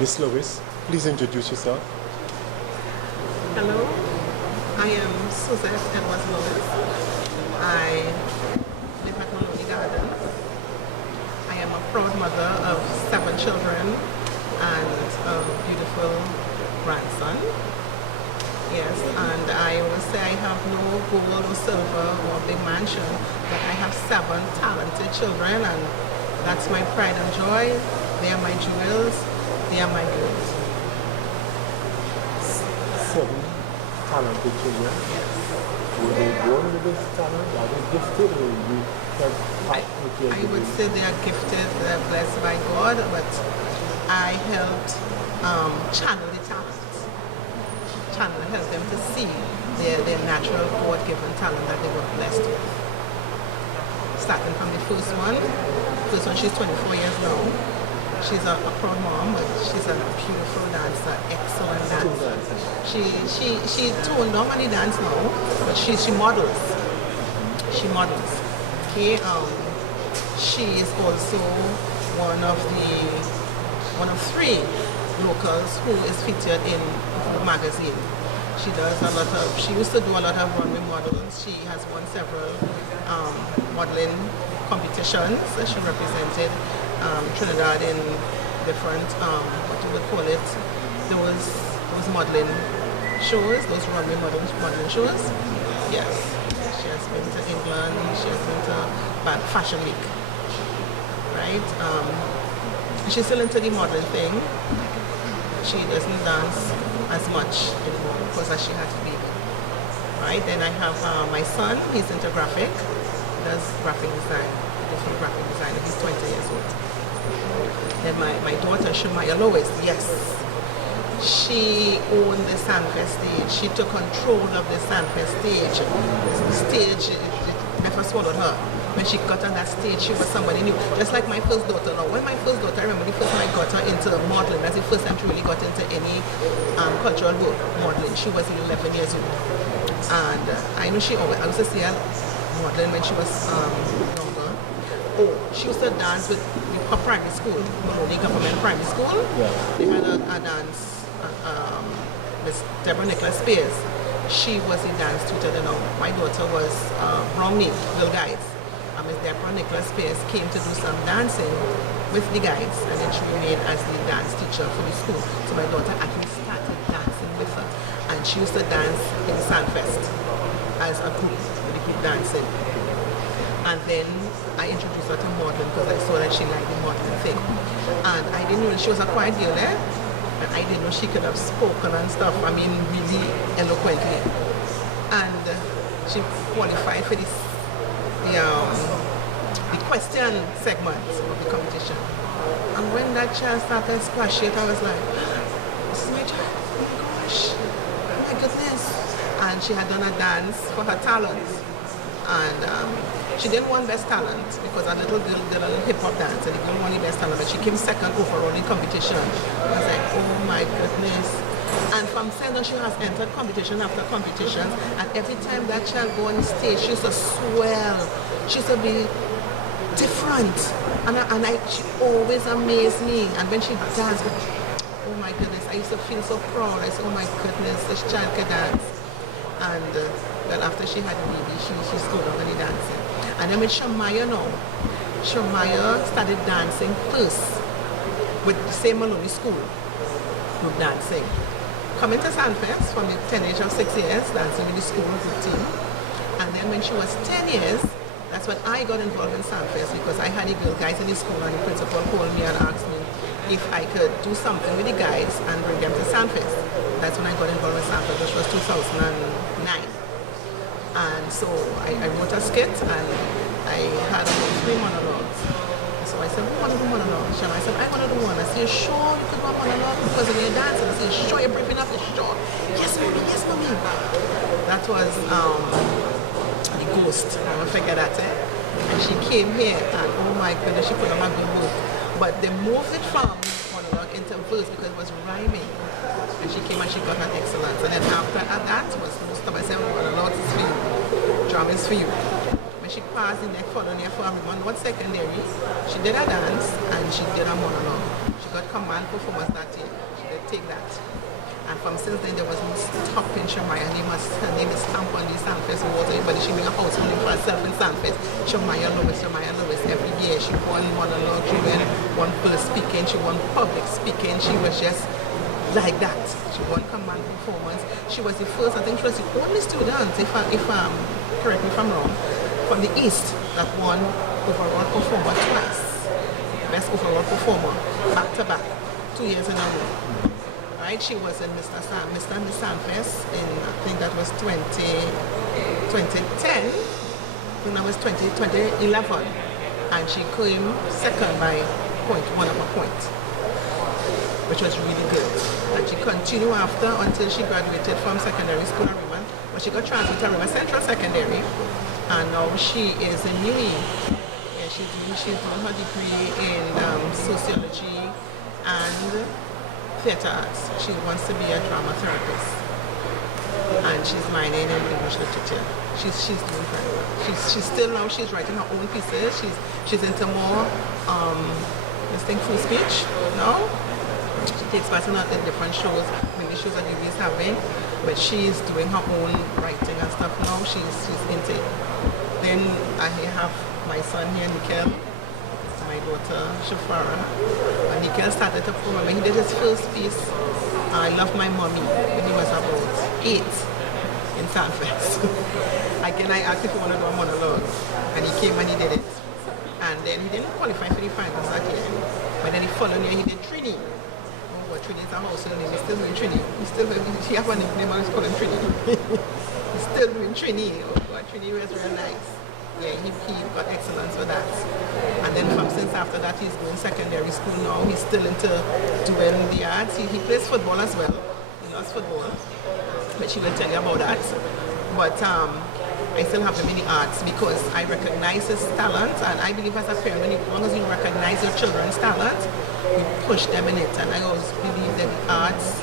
Miss Lois, please introduce yourself. Hello, I am Suzette and was Hollis. I live at Maloney Gardens. I am a proud mother of 7 children and a beautiful grandson. Yes, and I will say I have no gold or silver or big mansion, but I have 7 talented children, and that's my pride and joy. They are my jewels. They are my girls. 7 talented children. Yes. Were they born with this talent? Are they gifted, or you have I would say they are gifted, they are blessed by God, but I helped channel the talents. Help them to see their natural God-given talent that they were blessed with. Starting from the first one, she's 24 years now. She's a proud mom, but she's a beautiful dancer, excellent dancer. She toned down when he dance now, but she models. She models. Okay, she is also one of 3 locals who is featured in the magazine. She used to do a lot of runway models. She has won several modeling competitions. She represented Trinidad in different, what you would call it, those modeling shows, those runway modeling shows. Yes, she has been to England, she has been to Fashion Week, right? She's still into the modeling thing. She doesn't dance as much anymore because as she had to be, right? Then I have my son, he's into graphic, he does graphic design, different graphic designer, he's 20 years old. Then my daughter, Shemaya Lois, yes. She owned the Sandfest stage. She took control of the Sandfest stage. The stage, it never swallowed her. When she got on that stage, she was somebody new. Just like my first daughter now. When my first daughter, I remember the first time I got her into modeling, that's the first time she really got into any cultural work modeling. She was 11 years old. And I know I used to see her modeling when she was younger. Oh, she used to dance with her primary school, Maloney Government Primary School. Yeah. They had a dance, Miss Deborah Nicholas Spears. She was the dance tutor. You know, my daughter was Brownie, Little Guides. Miss Deborah Nicholas Spears came to do some dancing with the guides, and then she remained as the dance teacher for the school. So my daughter actually started dancing with her, and she used to dance in Sandfest as a group, with the group dancing. And then I introduced her to modeling because I saw that she liked the modeling thing. And I didn't know she was a quiet girl there, and I didn't know she could have spoken and stuff, I mean, really eloquently. And she qualified for the question segment of the competition. And when that child started splashing it, I was like, this is my child, oh my gosh, oh my goodness. And she had done a dance for her talent. And she didn't win Best Talent because a little girl did a little hip-hop dance and the girl won the Best Talent, but she came second overall in competition. I was like, oh my goodness. And from then on, she has entered competition after competition, and every time that child go on the stage, she used to swell. She used to be different. She always amazed me. And when she danced, oh my goodness, I used to feel so proud. I said, oh my goodness, this child can dance. And well, after she had a baby, she stood up and dancing. And then with Shemaya now, Shemaya started dancing first with the same Maloney school group dancing. Coming to Sandfest from the teenage of 6 years, dancing in the school group team. And then when she was 10 years, that's when I got involved in Sandfest because I had the girl guides in the school and the principal called me and asked me if I could do something with the guides and bring them to Sandfest. That's when I got involved in Sandfest, which was 2009. And so I wrote a skit and I had 3 monologues. So I said, who want to do monologue? I said, I want to do one. I said, you sure you could do a monologue because when you're dancing? I said, you sure you're brave enough? You sure? Yes, mommy, yes, mommy. That was the ghost. I won't forget that. And she came here and oh my goodness, she put on my good mood. But they moved it from monologue into verse because it was rhyming. And she came and she got an excellence. And then after that was most of I said, monologue is for you. Drama is for you. When she passed the next following year for everyone, not secondary, she did a dance and she did a monologue. She got command performance that year. take that. And from since then, there was no stopping Shamaya. Her name is stamped on the Sandfest water. Everybody, she bring a house only for herself in Sandfest. Shamaya Lewis. Every year she won monologue, she won first speaking, she won public speaking. She was just like that. She won command performance. She was the first, I think she was the only student, correct me if I'm wrong, from the East that won overall performer twice. Best overall performer, back to back, 2 years in a row. Right? She was in Mr. and Miss Sandfest in, I think that was 2010. When I was 2011. And she came second by 1 of a point, which was really good. And she continued after until she graduated from secondary school at Riemann, but she got transferred to Riemann Central Secondary, and now she is in uni. Yeah, she's doing her degree in sociology and theatre arts. She wants to be a drama therapist, and she's minoring in English literature. She's doing very well. She's writing her own pieces. She's into more free speech now. She takes part in different shows, many shows that Yubi is having, but she's doing her own writing and stuff now. She's into it. Then I have my son here, Nikhil, my daughter Shafara. And Nikhil started to perform. When he did his first piece, I Love My Mommy, when he was about 8 in Sandfest. Again, I asked if he wanted to do a monologue, and he came and he did it. And then he didn't qualify for the finals that year, but then the following year he did Trini. Trini is a house name. He's still doing Trini. He has one name and he's calling Trini. He's still doing Trini. Oh, Trini was real nice. Yeah, he got excellence for that. And then since after that, he's going secondary school now. He's still into doing the arts. He plays football as well. He loves football, but she will tell you about that. But I still have him in the arts because I recognize his talent, and I believe as a parent, as long as you recognize your children's talent, you push them in it. And I always believe that the arts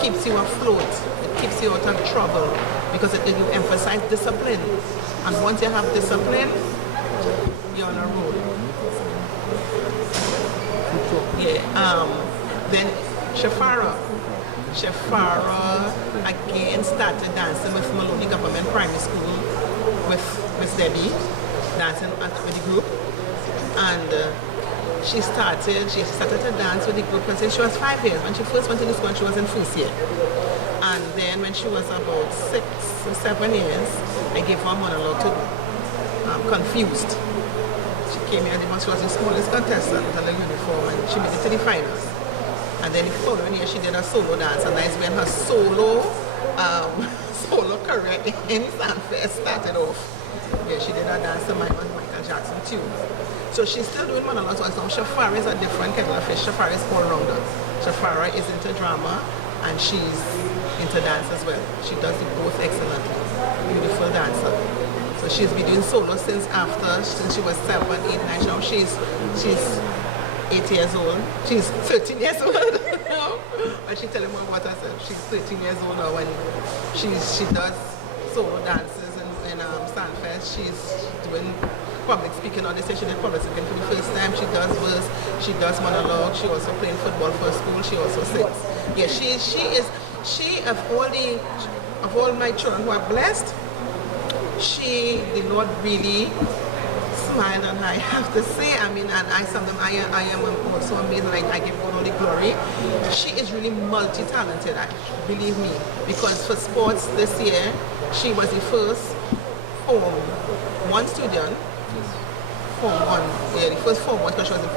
keeps you afloat. It keeps you out of trouble because you emphasize discipline. And once you have discipline, you're on a roll. Yeah. Then Shafara again started dancing with Maloney Government Primary School with Miss Debbie, dancing with the group. And she started to dance with the group since she was 5 years. When she first went to the school, she was in first year. And then when she was about 6 or 7 years, I gave her a monologue to Confused. She came here, she was the smallest contestant with a uniform, and she made it to the finals. And then the following year, she did a solo dance, and that's when her solo career in Sandfest started off. Yeah, she did a dance to Michael Jackson too. So she's still doing monologues. So Shafara is a different kettle of fish. Shafara is all-rounder. Shafara is into drama, and she's into dance as well. She does it both excellently. Beautiful dancer. So she's been doing solo since she was 7, 8, 9. Now she's 8 years old. She's 13 years old now. But she telling me what I said. She's 13 years old now, and she does solo dances in Sandfest. She's doing public speaking on the station. She did public speaking for the first time. She does verse. She does monologue. She also playing football for school. She also sings. Yeah, she of all my children who are blessed, the Lord really smiled, and I have to say, I mean, and I am also amazed, and I give God all the glory. She is really multi-talented, believe me, because for sports this year, she was the first Form 1 student, Form 1, yeah, the first Form 1, because she was the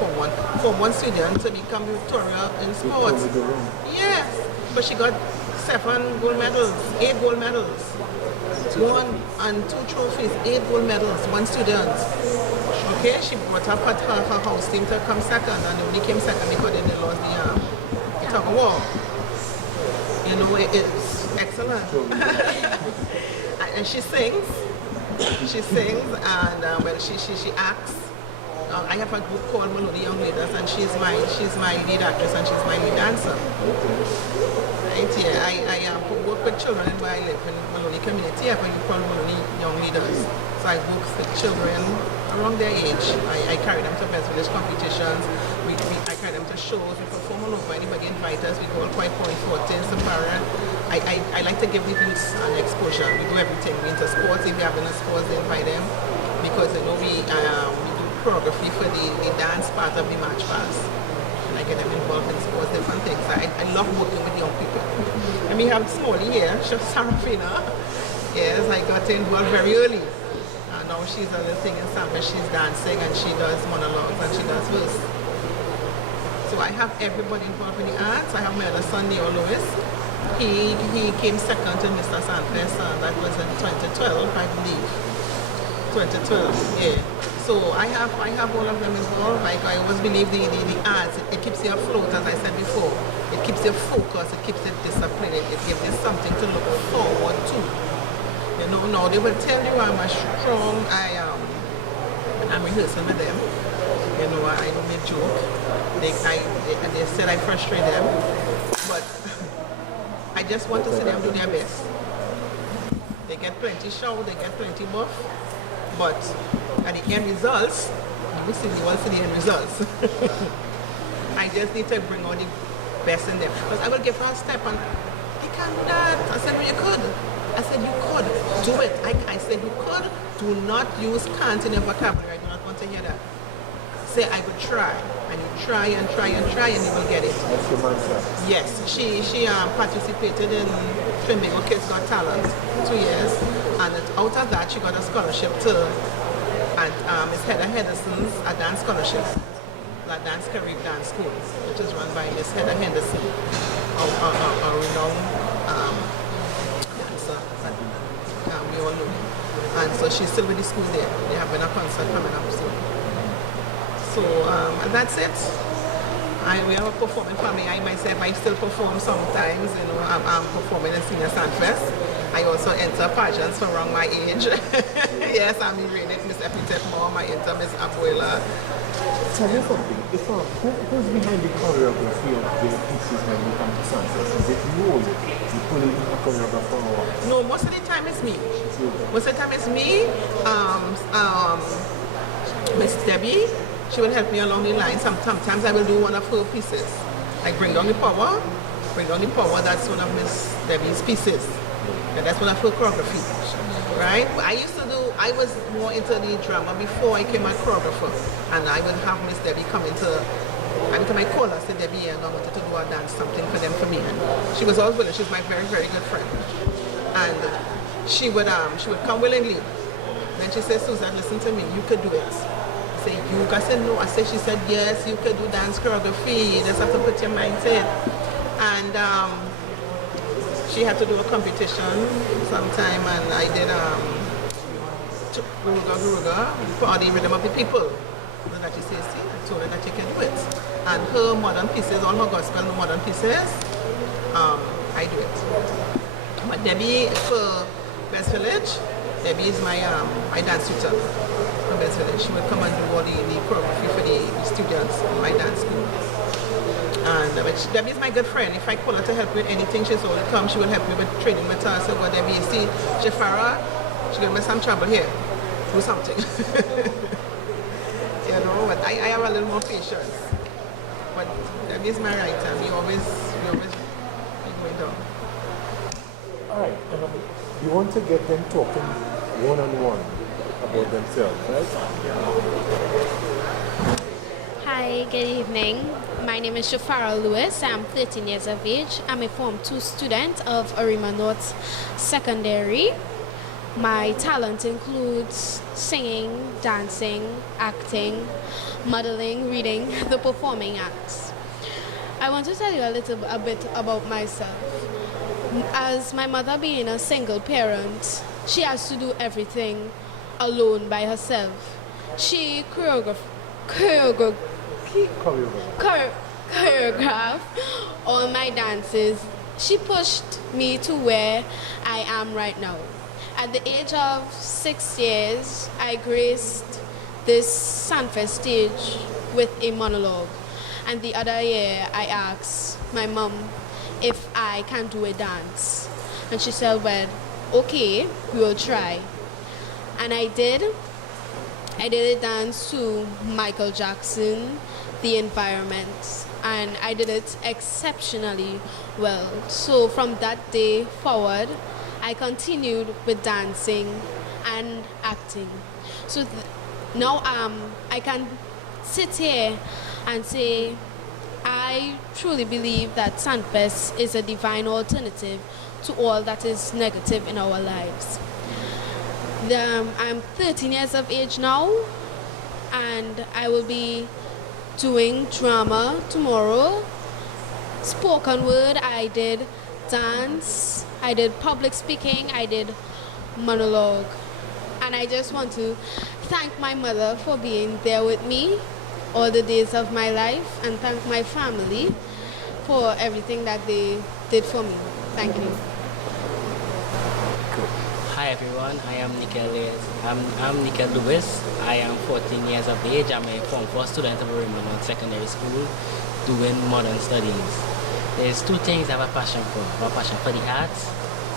Form 1 student to become Victoria in sports. Yes, but she got 7 gold medals, 8 gold medals. 1 and 2 trophies, 8 gold medals, 1 student. Okay, she brought up her house team to come second, and only came second because they lost the tug of war. You know, it's excellent. And she sings, and well, she acts. I have a group called Maloney Young Leaders, and she's my lead actress, and she's my lead dancer. Right here, I work with children where I live in Maloney community. I have a group called Maloney Young Leaders. So I work with children around their age. I carry them to best village competitions. I carry them to shows, we perform all over. Anybody invite us, we go all quite point Fortin, Safari. I like to give the youths an exposure. We do everything. We into sports. If we have any sports, they invite them because you know we do choreography for the dance part of the march past. And I get them involved in sports, different things. I love working with young people. And we have Smalley here, Chef Sarafina. Yes, I got involved very early. Now she's a little thing in Samba, she's dancing and she does monologues and she does verse. So I have everybody involved in the arts. I have my other son, Neil Lewis. He came second to Mr. Sandfest, that was in 2012, I believe. 2012, yeah. So I have all of them involved. Like I always believe the arts, it keeps you afloat, as I said before. It keeps you focused, it keeps you disciplined, it gives you something to look forward to. You know, now they will tell you I'm a strong, I'm rehearsing with them. You know, I don't make joke. They said I frustrate them, but I just want to see them do their best. They get plenty show, they get plenty buff, but at the end results, you will see the end results. I just need to bring out the best in them. Because I will give her a step and I can't do that. I said, well, you could. I said, you could. Do it. I said, you could. Do not use can't in your vocabulary. I do not want to hear that. Say, I would try. And you try and try and try and you will get it. That's your mindset. Yes. She participated in Trinbago Kids Got Talent 2 years. And out of that, she got a scholarship to Miss Heather Henderson's a dance scholarship. La Dance Carib Dance School, which is run by Miss Heather Henderson, a renowned dancer that we all know. And so she's still with the school there. They have a concert coming up soon. So that's it. We have a performing family. I myself, I still perform sometimes. You know, I'm performing in Senior Sandfest. I also enter pageants from around my age. Yes, I'm rated Miss Epithet Mom. I enter Miss Abuela. Tell me something. Who's behind the choreography of the pieces when you come to Sandfest? Is it you or you pull in a choreographer or? No, most of the time it's me. Most of the time it's me. Miss Debbie, she will help me along the line. Sometimes I will do one of her pieces. Like Bring Down the Power. Bring Down the Power, that's one of Miss Debbie's pieces. And that's one of her choreography. Right? I was more into the drama before I became a choreographer. And I would have Miss Debbie come every time I call her, say Debbie, and I wanted to do a dance, something for them for me. And she was always willing. She was my very, very good friend. And she would come willingly. Then she said, Suzette, listen to me, you could do it. I said, you? I said, no. She said, yes, you could do dance choreography. You just have to put your mind to it. And she had to do a competition sometime, and I did Ruga for the Rhythm of the People. So that she says, see, I told her that you can do it. And her modern pieces, all her gospel modern pieces, I do it. But Debbie for West Village, Debbie is my dance tutor from West Village. She would come and do all the choreography for the students in my dance school. And Debbie is my good friend. If I call her to help with anything, she's always come. She will help me with training with her. So, but Debbie, you see, Jafara, she's going to make some trouble here. Do something. You know, but I have a little more patience. But Debbie is my right hand. We always be going down. All right. You want to get them talking one-on-one about themselves, right? Hi, good evening. My name is Shafara Lewis. I'm 13 years of age. I'm a Form 2 student of Arima North Secondary. My talent includes singing, dancing, acting, modeling, reading, the performing arts. I want to tell you a bit about myself. As my mother being a single parent, she has to do everything alone by herself. She choreograph all my dances. She pushed me to where I am right now. At the age of 6 years, I graced this Sandfest stage with a monologue. And the other year, I asked my mom if I can do a dance. And she said, well, okay, we will try. And I did. I did a dance to Michael Jackson, The Environment, and I did it exceptionally well. So from that day forward, I continued with dancing and acting. So now I can sit here and say I truly believe that Sandfest is a divine alternative to all that is negative in our lives. I'm 13 years of age now, and I will be doing drama tomorrow, spoken word, I did dance, I did public speaking, I did monologue. And I just want to thank my mother for being there with me all the days of my life, and thank my family for everything that they did for me. Thank you. Hi everyone, I am I'm Nika Lewis. I am 14 years of age. I'm a Form 4 student of Orimanon Secondary School doing modern studies. There's two things I have a passion for. I have a passion for the arts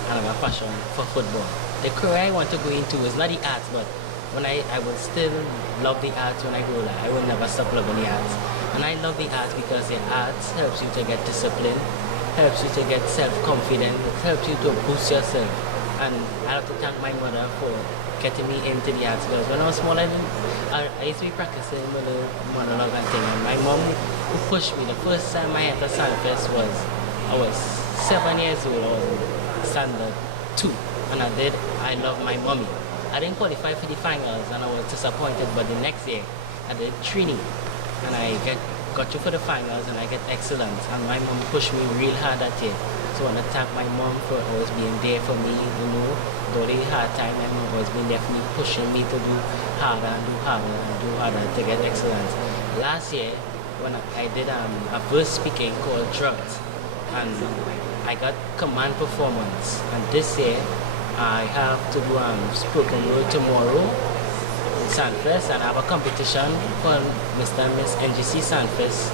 and I have a passion for football. The career I want to go into is not the arts, but when I will still love the arts when I grow up. I will never stop loving the arts. And I love the arts because the arts helps you to get discipline, helps you to get self-confidence, it helps you to boost yourself. And I have to thank my mother for getting me into the arts, because when I was small, I used to be practicing with the monologue and thing. And my mom who pushed me. The first time I entered Sandfest I was 7 years old. I was in standard 2, and I love my mommy. I didn't qualify for the finals, and I was disappointed. But the next year, I did training, and I got through for the finals, and I get excellence. And my mom pushed me real hard that year. So I want to thank my mom for always being there for me, during the hard time. My mom always been there for me, pushing me to do harder and do harder and do harder to get excellence. Last year, when I did a verse speaking called Drugs, and I got command performance. And this year, I have to do spoken word tomorrow in Sandfest, and I have a competition for Mr. and Miss NGC Sandfest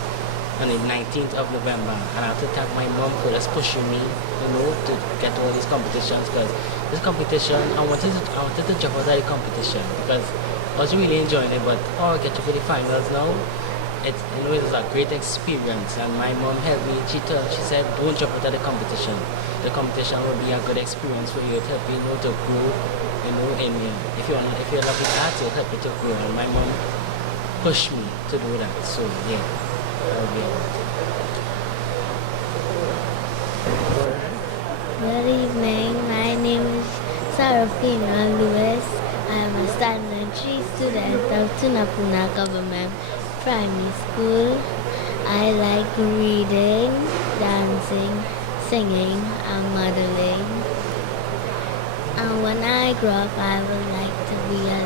on the 19th of November. And I have to thank my mom for just pushing me, to get all these competitions, because this competition, I wanted to jump out of the competition because I was really enjoying it, but I get to the finals now. It was a great experience, and my mom helped me. She said, don't jump out of the competition. The competition will be a good experience for you. It help you, to grow, if you love the art, it'll help you to grow. And my mom pushed me to do that. So yeah. Good evening, my name is Sarafina Lewis. I am a standard 3 student of Tunapuna Government Primary School. I like reading, dancing, singing, and modeling. And when I grow up, I would like to be a